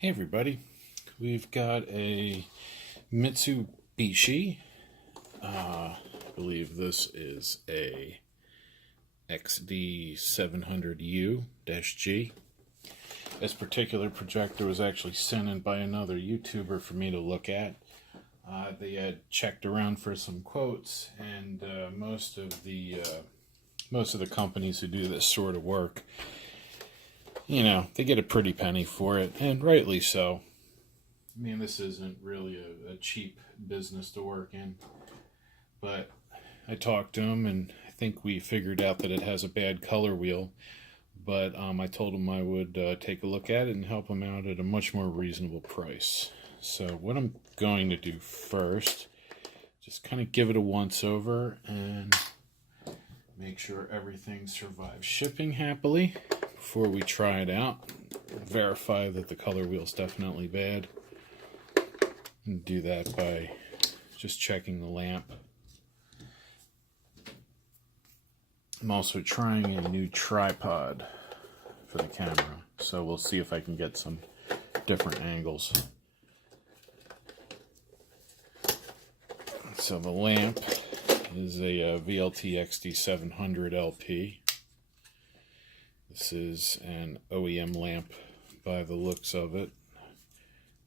Hey everybody, we've got a Mitsubishi, I believe this is a XD700U-G. This particular projector was actually sent in by another YouTuber for me to look at. They had checked around for some quotes, and most of the companies who do this sort of work, you know, they get a pretty penny for it, and rightly so. I mean, this isn't really a cheap business to work in, but I talked to him, and I think we figured out that it has a bad color wheel, but I told him I would take a look at it and help him out at a much more reasonable price. So what I'm going to do first, just kind of give it a once-over and make sure everything survives shipping happily before we try it out. Verify that the color wheel's definitely bad. And do that by just checking the lamp. I'm also trying a new tripod for the camera, so we'll see if I can get some different angles. So the lamp is a VLT XD700 LP. This is an OEM lamp by the looks of it.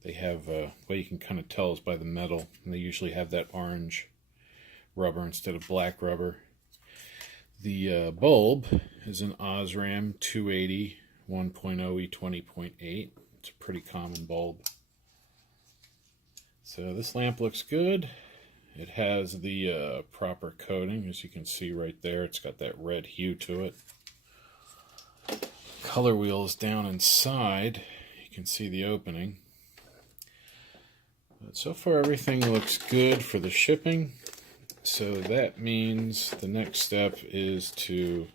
They have, what you can kind of tell is by the metal, and they usually have that orange rubber instead of black rubber. The bulb is an Osram 280 1.0 E20.8. It's a pretty common bulb. So this lamp looks good. It has the proper coating, as you can see right there. It's got that red hue to it. Color wheel is down inside. You can see the opening. But so far everything looks good for the shipping. So that means the next step is to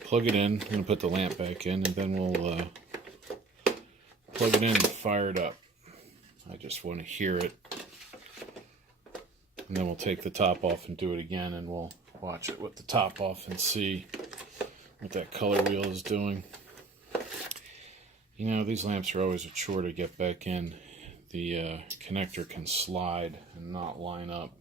plug it in. I'm going to put the lamp back in, and then we'll plug it in and fire it up. I just want to hear it. And then we'll take the top off and do it again, and we'll watch it with the top off and see what that color wheel is doing. You know, these lamps are always a chore to get back in. The connector can slide and not line up.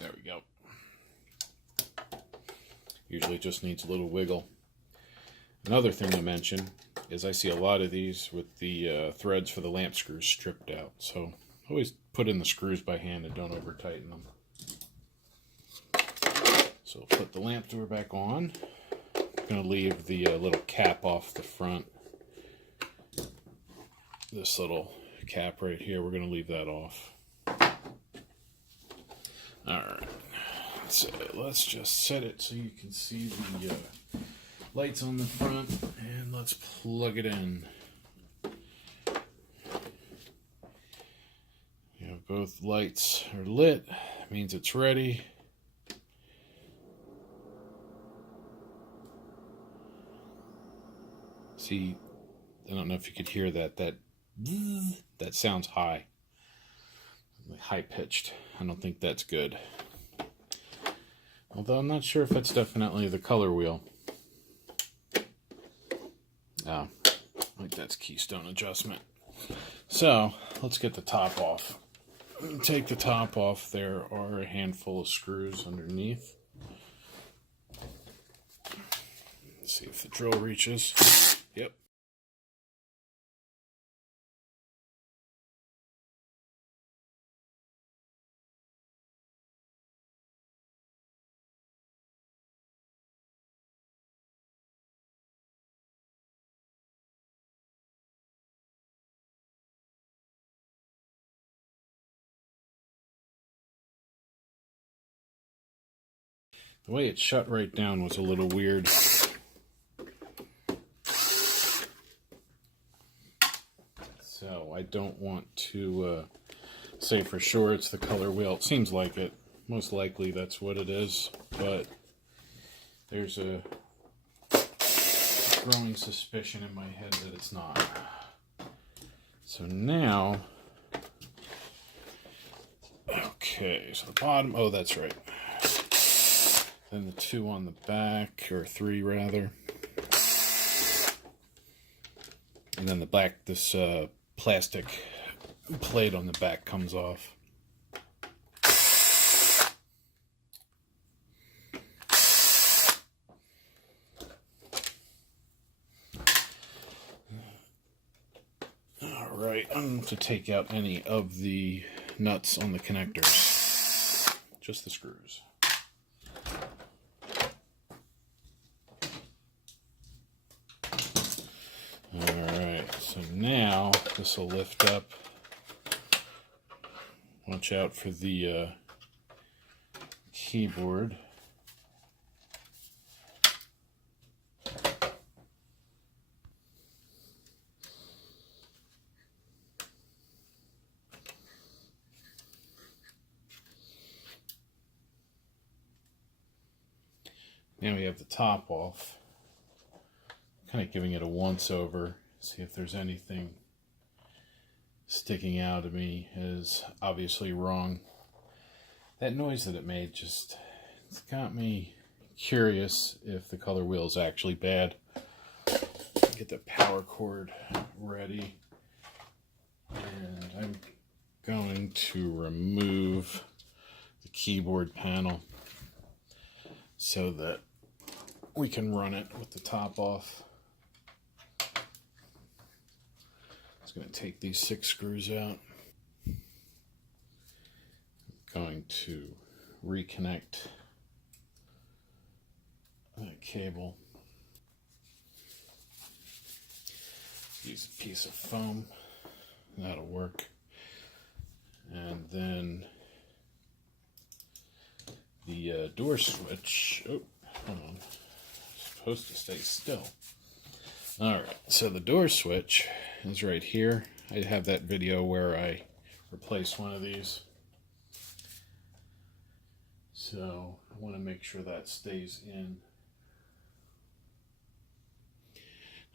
There we go. Usually it just needs a little wiggle. Another thing to mention is I see a lot of these with the threads for the lamp screws stripped out. So always put in the screws by hand and don't over tighten them. So we'll put the lamp door back on. I'm going to leave the little cap off the front. This little cap right here, we're going to leave that off. Alright, so let's just set it so you can see the lights on the front, and let's plug it in. You know, both lights are lit, means it's ready. See, I don't know if you could hear that. That sounds high. High pitched. I don't think that's good. Although I'm not sure if it's definitely the color wheel. Oh, I think that's Keystone Adjustment. So, let's get the top off. Take the top off. There are a handful of screws underneath. Let's see if the drill reaches. Yep. The way it shut right down was a little weird. So I don't want to say for sure it's the color wheel. It seems like it. Most likely that's what it is, but there's a growing suspicion in my head that it's not. So now, okay, so the bottom, oh, that's right. then the two on the back, or three rather. And then the back, this plastic plate on the back comes off. Alright, I'm going to take out any of the nuts on the connectors. Just the screws. Alright, so now this will lift up. Watch out for the keyboard. Now we have the top off. Kind of giving it a once over, see if there's anything sticking out of me is obviously wrong. That noise that it made just, it's got me curious if the color wheel is actually bad. Get the power cord ready, and I'm going to remove the keyboard panel so that we can run it with the top off. Just going to take these 6 screws out. I'm going to reconnect that cable. Use a piece of foam. That'll work. And then the door switch. Oh, hold on. It's supposed to stay still. Alright, so the door switch is right here. I have that video where I replaced one of these. So I want to make sure that stays in.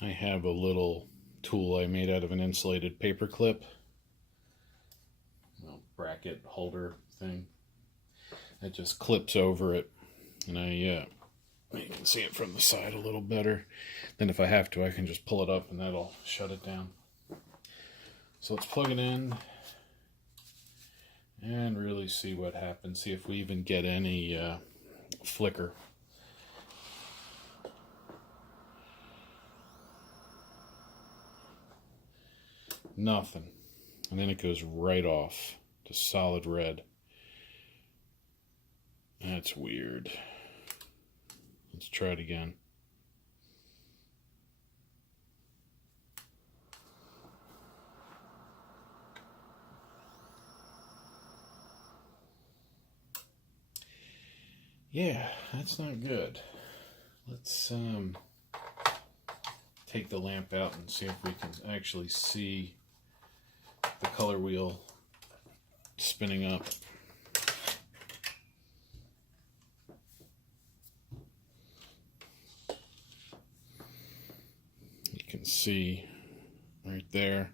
I have a little tool I made out of an insulated paper clip. Bracket holder thing. It just clips over it, and you can see it from the side a little better. Then if I have to, I can just pull it up and that'll shut it down. So let's plug it in and really see what happens. See if we even get any flicker. Nothing. And then it goes right off to solid red. That's weird. Let's try it again. Yeah, that's not good. Let's take the lamp out and see if we can actually see the color wheel spinning up. You can see right there.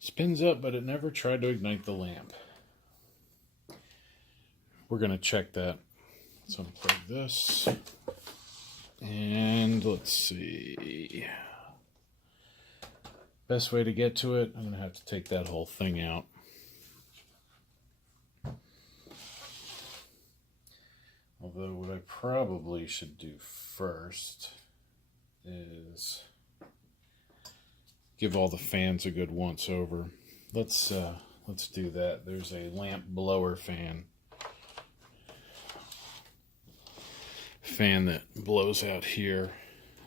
Spins up, but it never tried to ignite the lamp. We're going to check that. So unplug this. And let's see. Best way to get to it, I'm going to have to take that whole thing out. Although what I probably should do first is give all the fans a good once over. Let's do that. There's a lamp blower fan that blows out here.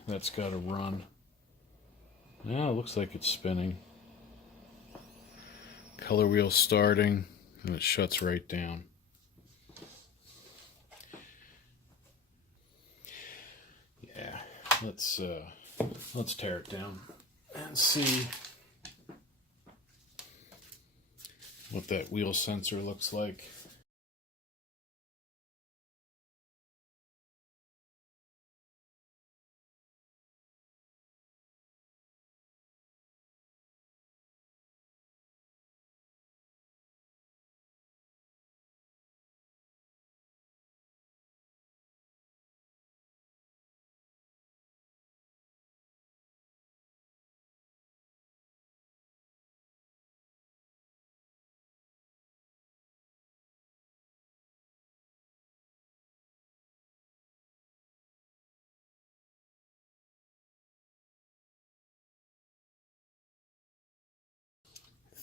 That's got to run. Now it looks like it's spinning. Color wheel starting, and it shuts right down. Yeah, let's tear it down and see what that wheel sensor looks like.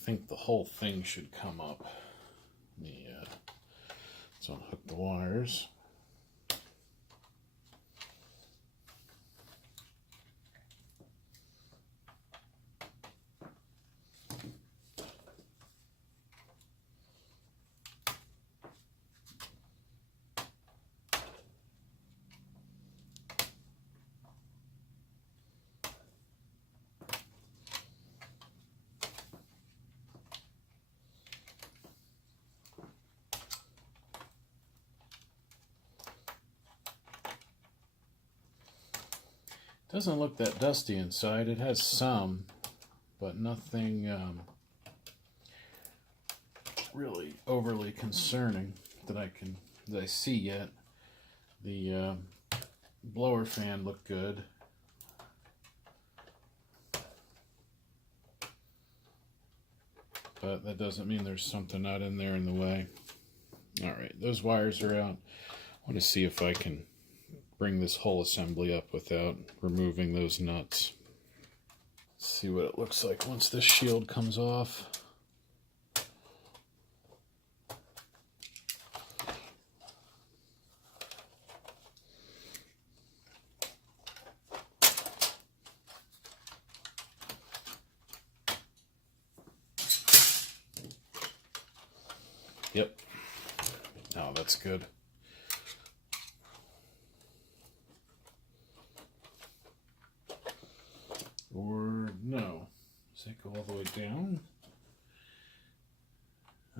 think the whole thing should come up. Let's unhook the wires. Doesn't look that dusty inside. It has some, but nothing really overly concerning that I see yet. The blower fan looked good. But that doesn't mean there's something not in there in the way. Alright, those wires are out. I want to see if I can bring this whole assembly up without removing those nuts. See what it looks like once this shield comes off. Yep. Oh, that's good. Or no. Does that go all the way down?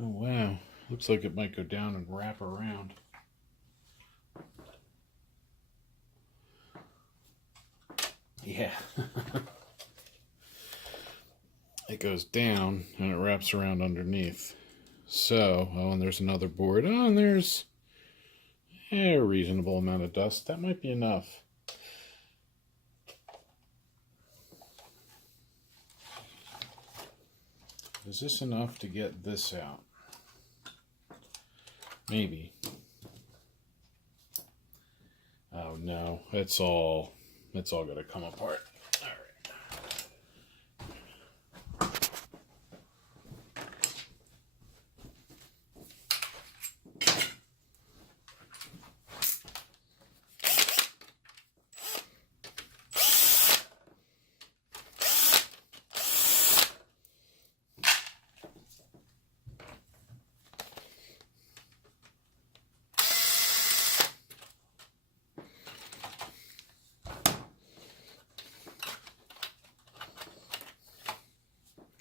Oh wow. Looks like it might go down and wrap around. Yeah. It goes down and it wraps around underneath. So, oh, and there's another board. Oh, and there's a reasonable amount of dust. That might be enough. Is this enough to get this out? Maybe. Oh no, it's all gonna come apart. All right.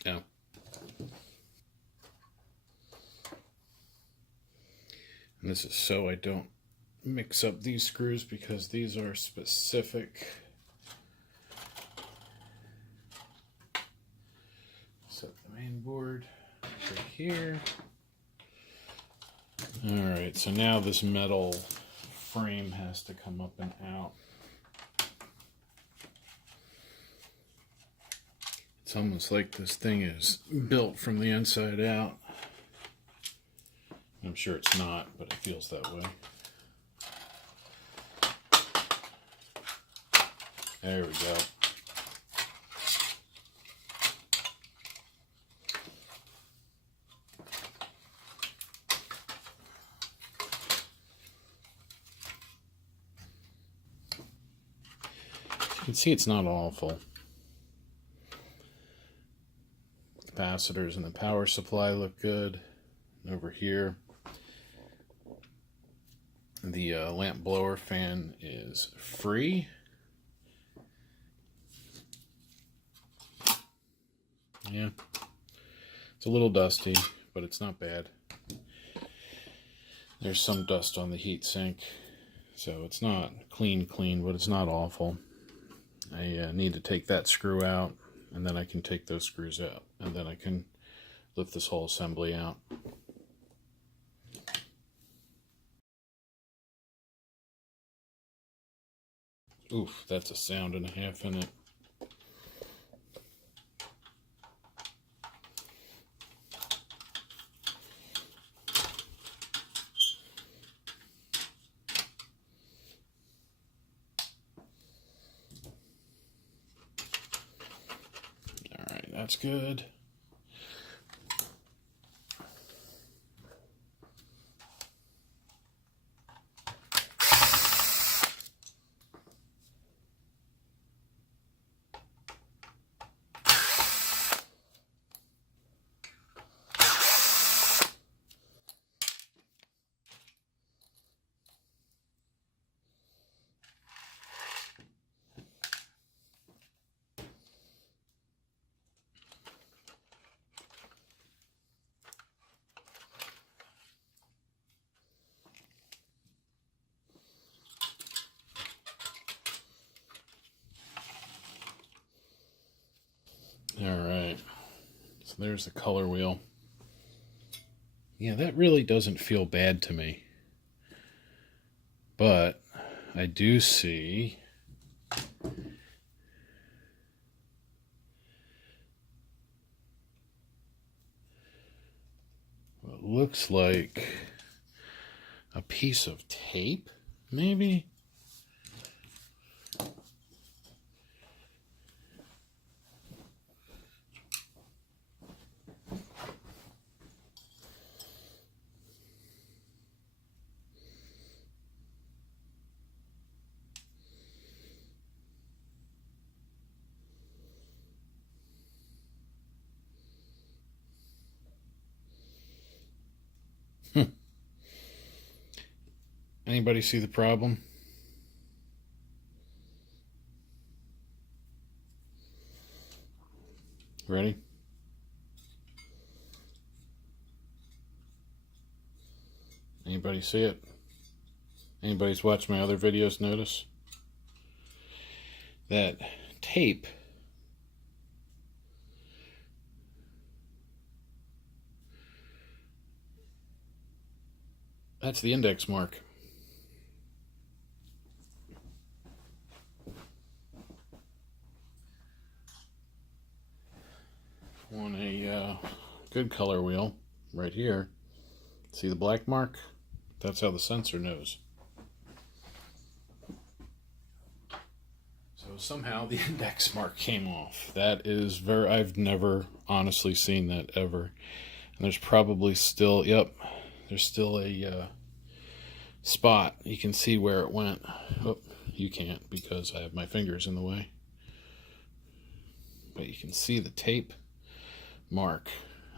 No. And this is so I don't mix up these screws because these are specific. Set the main board right here. Alright, so now this metal frame has to come up and out. It's almost like this thing is built from the inside out. I'm sure it's not, but it feels that way. There we go. You can see it's not awful. Capacitors and the power supply look good. Over here, the lamp blower fan is free. Yeah, it's a little dusty, but it's not bad. There's some dust on the heatsink, so it's not clean, but it's not awful. I need to take that screw out, and then I can take those screws out, and then I can lift this whole assembly out. Oof, that's a sound and a half in it. Alright, that's good. So there's the color wheel. Yeah, that really doesn't feel bad to me. But I do see what looks like a piece of tape, maybe? Anybody see the problem? Ready? Anybody see it? Anybody's watched my other videos notice? That tape that's the index mark. On a good color wheel, right here, see the black mark? That's how the sensor knows. So somehow the index mark came off. That is I've never honestly seen that ever. And there's probably still, yep, there's still a spot. You can see where it went. Oh, you can't because I have my fingers in the way. But you can see the tape mark.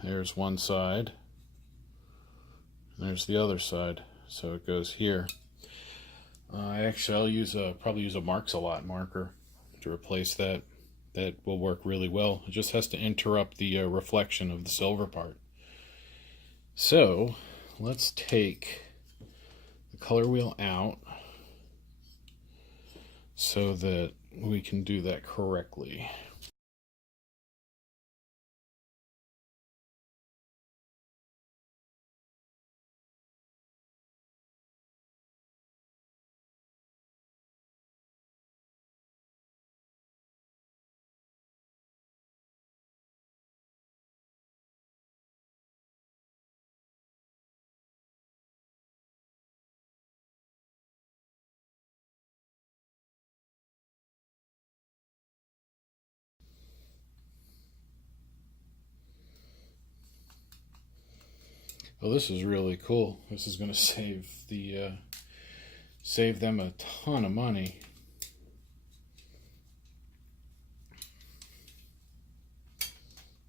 There's one side. There's the other side. So it goes here. I'll probably use a Marks-A-Lot marker to replace that. That will work really well. It just has to interrupt the reflection of the silver part. So let's take the color wheel out so that we can do that correctly. Well, this is really cool. This is going to save them a ton of money.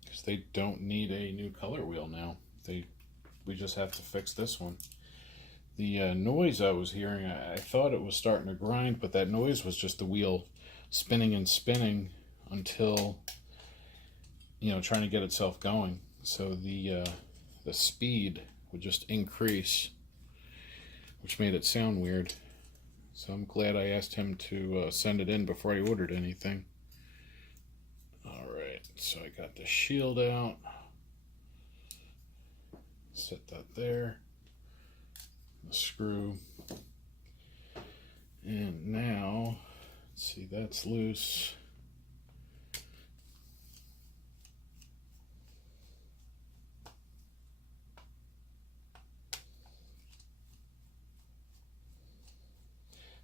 Because they don't need a new color wheel now. We just have to fix this one. The noise I was hearing, I thought it was starting to grind, but that noise was just the wheel spinning and spinning until, trying to get itself going. So the speed would just increase, which made it sound weird. So I'm glad I asked him to send it in before I ordered anything. Alright, so I got the shield out. Set that there. The screw. And now, let's see, that's loose.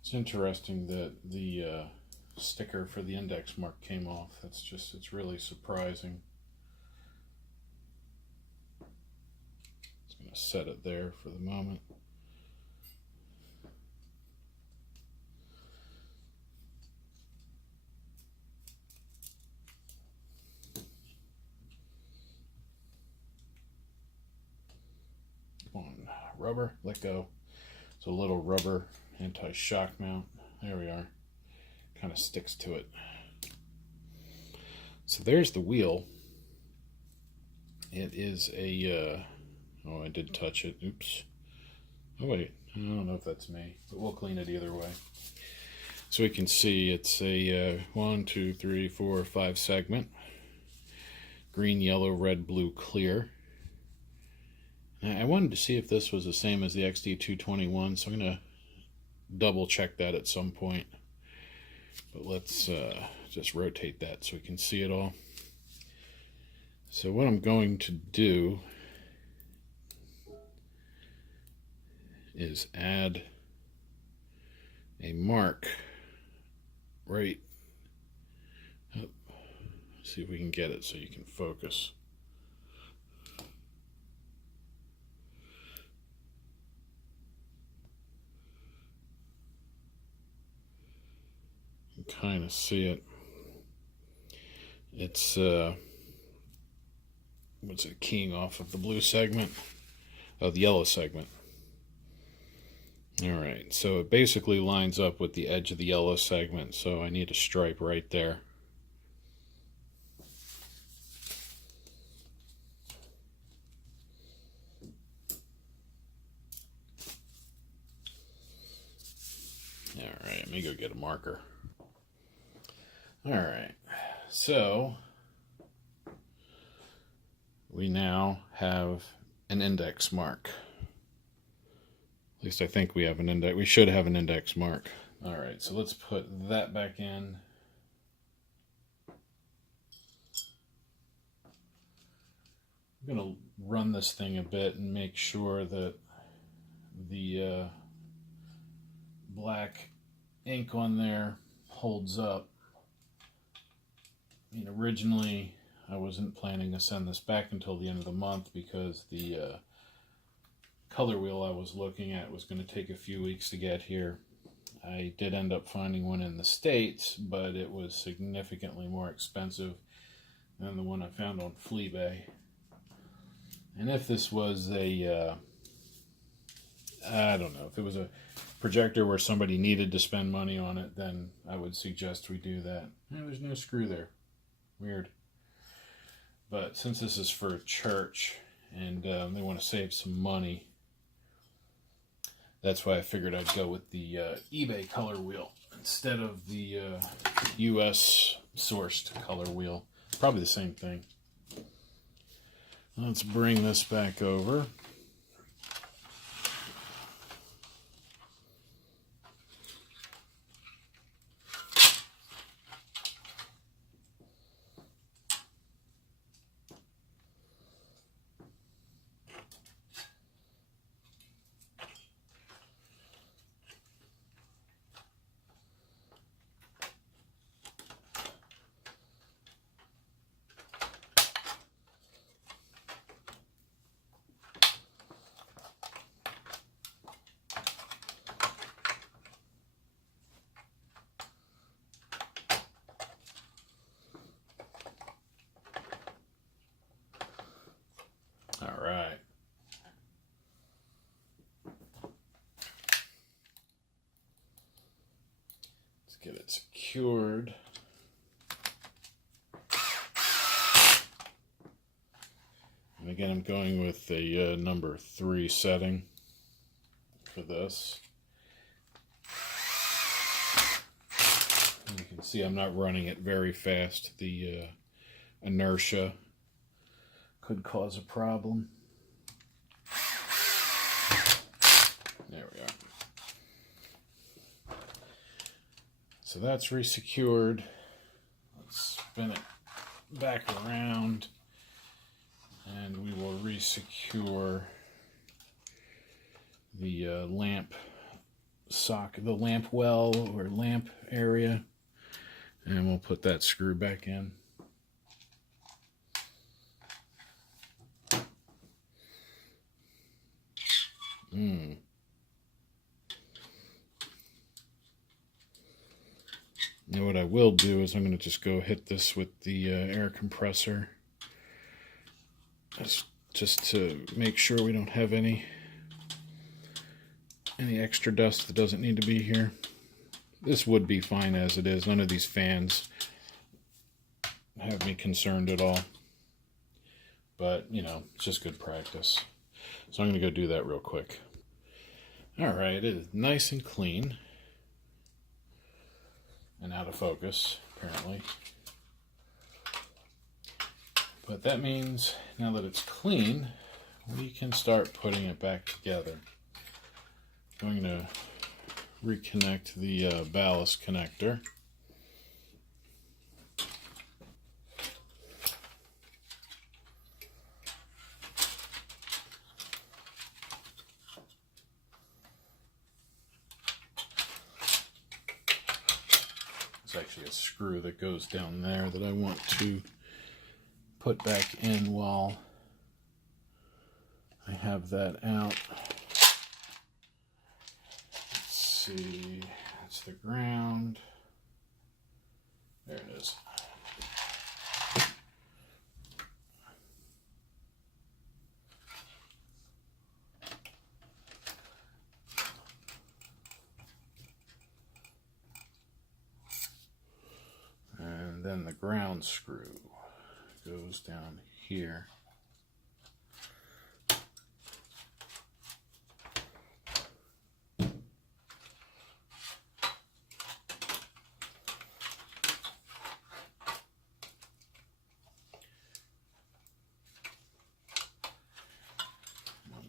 It's interesting that the sticker for the index mark came off. It's really surprising. Just going to set it there for the moment. Come on, rubber, let go. It's a little rubber anti-shock mount. There we are. Kind of sticks to it. So there's the wheel. It is a oh, I did touch it. Oops. Oh wait, I don't know if that's me, but we'll clean it either way. So we can see it's a 1, 2, 3, 4, 5 segment. green, yellow, red, blue, clear. I wanted to see if this was the same as the XD221, so I'm going to double check that at some point. But let's just rotate that so we can see it all. So what I'm going to do is add a mark right up. See if we can get it so you can focus. You can kind of see it. It's what's it, keying off of the blue segment? Oh, the yellow segment. Alright, so it basically lines up with the edge of the yellow segment, so I need a stripe right there. Alright, let me go get a marker. Alright, so we now have an index mark. At least I think we have an index. We should have an index mark. Alright, so let's put that back in. I'm going to run this thing a bit and make sure that the black ink on there holds up. I mean, originally I wasn't planning to send this back until the end of the month because the color wheel I was looking at was going to take a few weeks to get here. I did end up finding one in the States, but it was significantly more expensive than the one I found on Fleabay. And if this was a, I don't know, if it was a projector where somebody needed to spend money on it, then I would suggest we do that. There's no screw there. Weird. But since this is for a church and they want to save some money, that's why I figured I'd go with the eBay color wheel instead of the US sourced color wheel. Probably the same thing. Let's bring this back over. All right. Let's get it secured. And again, I'm going with a number 3 setting for this. And you can see I'm not running it very fast. The inertia could cause a problem. There we are. So that's resecured. Let's spin it back around and we will resecure the lamp socket, the lamp well or lamp area, and we'll put that screw back in. Now what I will do is I'm going to just go hit this with the air compressor just to make sure we don't have any extra dust that doesn't need to be here. This would be fine as it is. None of these fans have me concerned at all. But, you know, it's just good practice. So I'm going to go do that real quick. Alright, it is nice and clean. And out of focus, apparently. But that means now that it's clean, we can start putting it back together. I'm going to reconnect the ballast connector. There's actually a screw that goes down there that I want to put back in while I have that out. Let's see, that's the ground. There it is. And then the ground screw goes down here.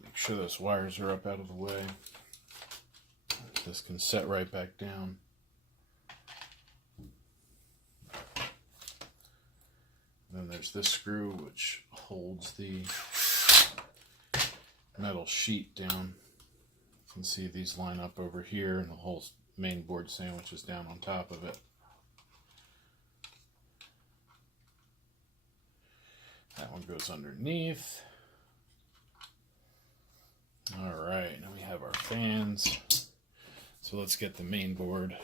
Make sure those wires are up out of the way. This can set right back down. Then there's this screw which holds the metal sheet down. You can see these line up over here and the whole main board sandwich is down on top of it. That one goes underneath. Alright, now we have our fans. So let's get the main board.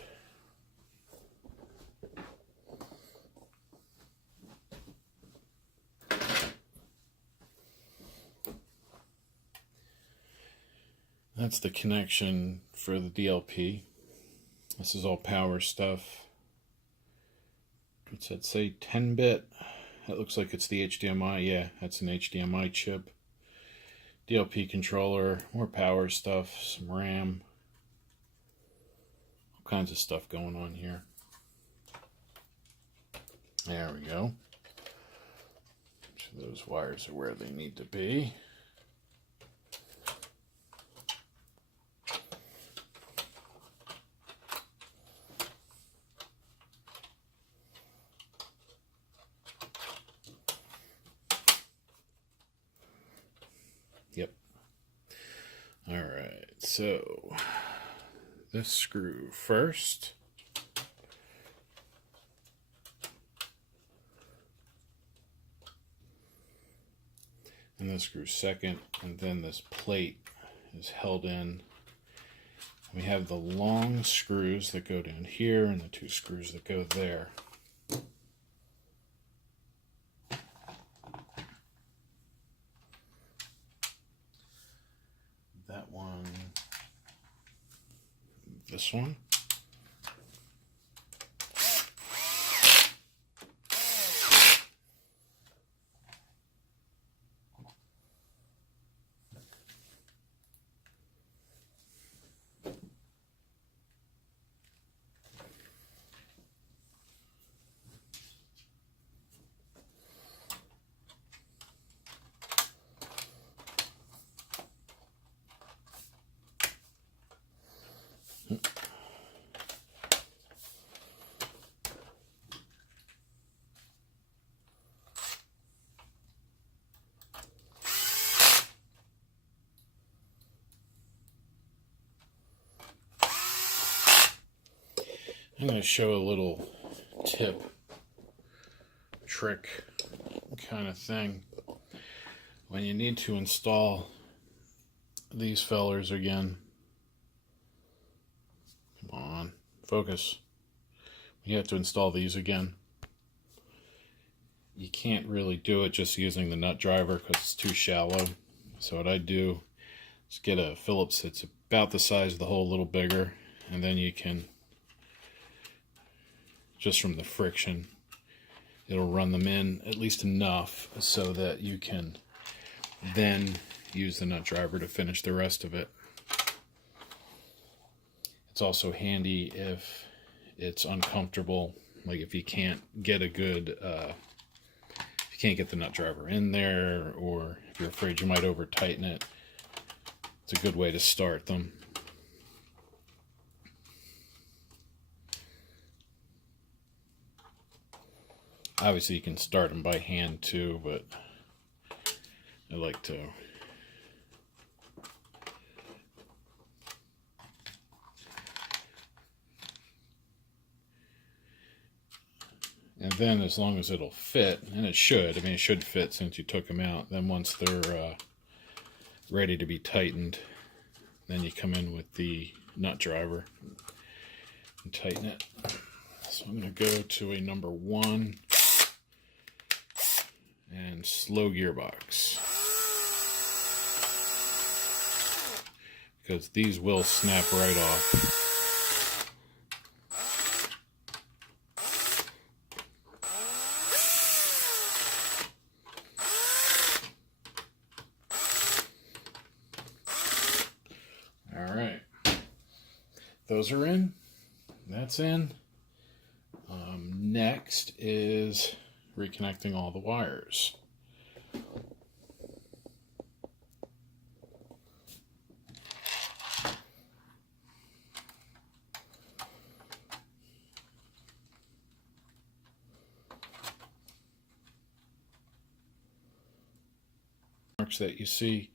That's the connection for the DLP. This is all power stuff. What's that say? 10-bit? That looks like it's the HDMI. Yeah, that's an HDMI chip. DLP controller, more power stuff, some RAM. All kinds of stuff going on here. There we go. So those wires are where they need to be. Yep. Alright, so this screw first. And this screw second, and then this plate is held in. We have the long screws that go down here and the two screws that go there. That one, this one. I'm going to show a little tip, trick kind of thing. When you need to install these fellers again, come on, focus. You have to install these again. You can't really do it just using the nut driver because it's too shallow. So what I do is get a Phillips that's about the size of the hole, a little bigger, and then you can, just from the friction, it'll run them in at least enough so that you can then use the nut driver to finish the rest of it. It's also handy if it's uncomfortable, like if you can't get a good, if you you can't get the nut driver in there, or if you're afraid you might over tighten it, it's a good way to start them. Obviously you can start them by hand too, but I like to and then as long as it'll fit, and it should, I mean it should fit since you took them out, then once they're ready to be tightened, then you come in with the nut driver and tighten it. So I'm going to go to a number 1 and slow gearbox, because these will snap right off. Alright, those are in, that's in. Next is reconnecting all the wires. Marks that you see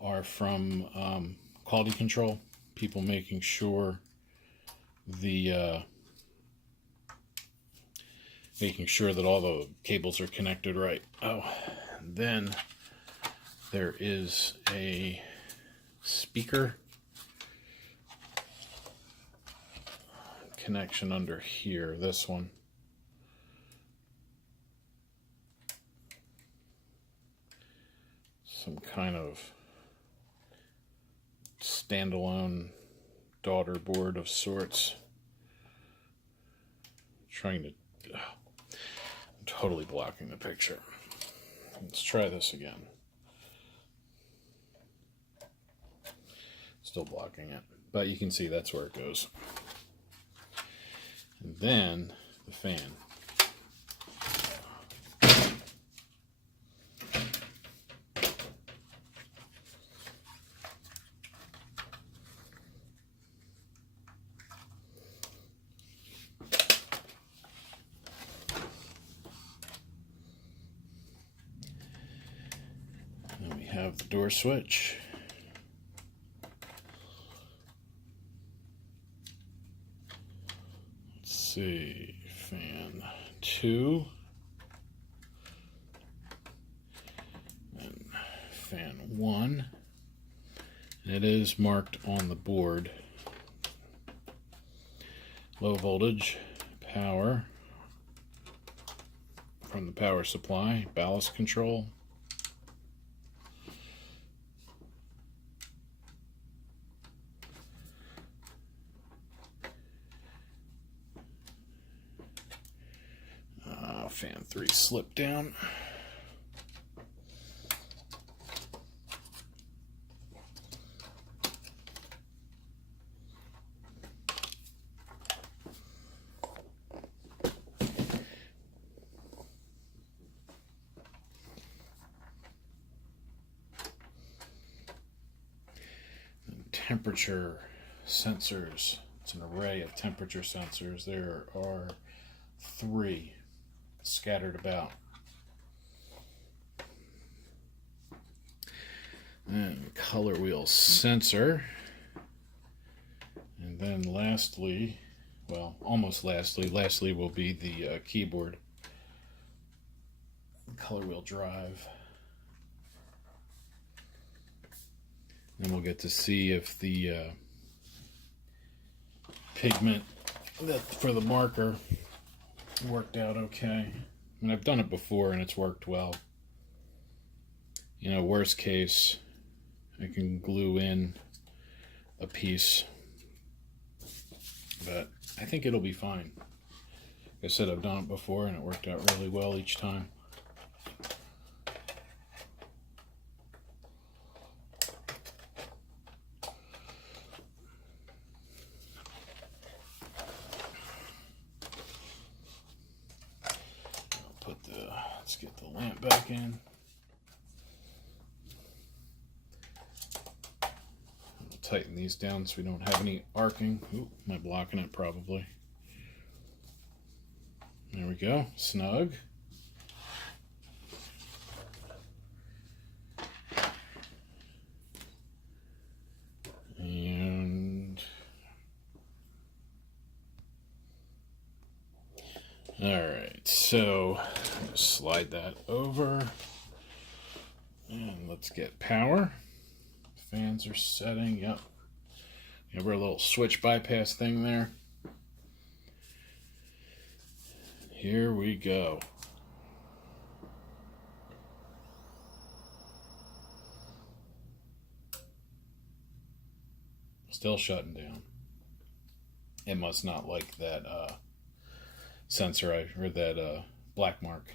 are from quality control, people making sure that all the cables are connected right. Oh, then there is a speaker connection under here, this one. Some kind of standalone daughter board of sorts. I'm totally blocking the picture. Let's try this again. Still blocking it, but you can see that's where it goes. And then the fan. Then we have the door switch. Let's see, fan 2 and fan 1. It is marked on the board. Low voltage power from the power supply, ballast control. Fan 3 slip down. And temperature sensors. It's an array of temperature sensors. There are 3 scattered about. And color wheel sensor. And then lastly, well, almost lastly will be the keyboard. Color wheel drive. And we'll get to see if the pigment for the marker worked out okay. I mean, I've done it before and it's worked well. You know, worst case, I can glue in a piece, but I think it'll be fine. Like I said, I've done it before and it worked out really well each time. Put the Let's get the lamp back in. I'll tighten these down so we don't have any arcing. Ooh, am I blocking it? Probably. There we go. Snug. And alright, so slide that over. And let's get power. Fans are setting. Yep. We have our little switch bypass thing there. Here we go. Still shutting down. It must not like that sensor or that black mark.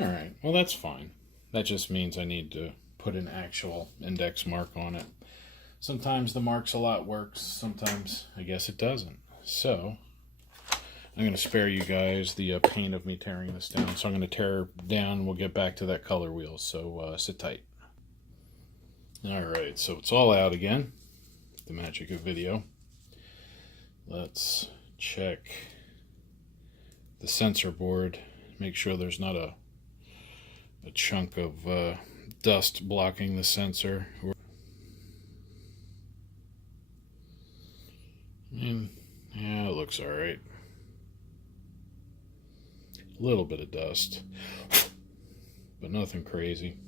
Alright, well that's fine. That just means I need to put an actual index mark on it. Sometimes the marks a lot works, sometimes I guess it doesn't. So I'm going to spare you guys the pain of me tearing this down. So I'm going to tear down and we'll get back to that color wheel. So sit tight. Alright, so it's all out again. The magic of video. Let's check the sensor board. Make sure there's not a chunk of dust blocking the sensor. And yeah, it looks alright. A little bit of dust, but nothing crazy.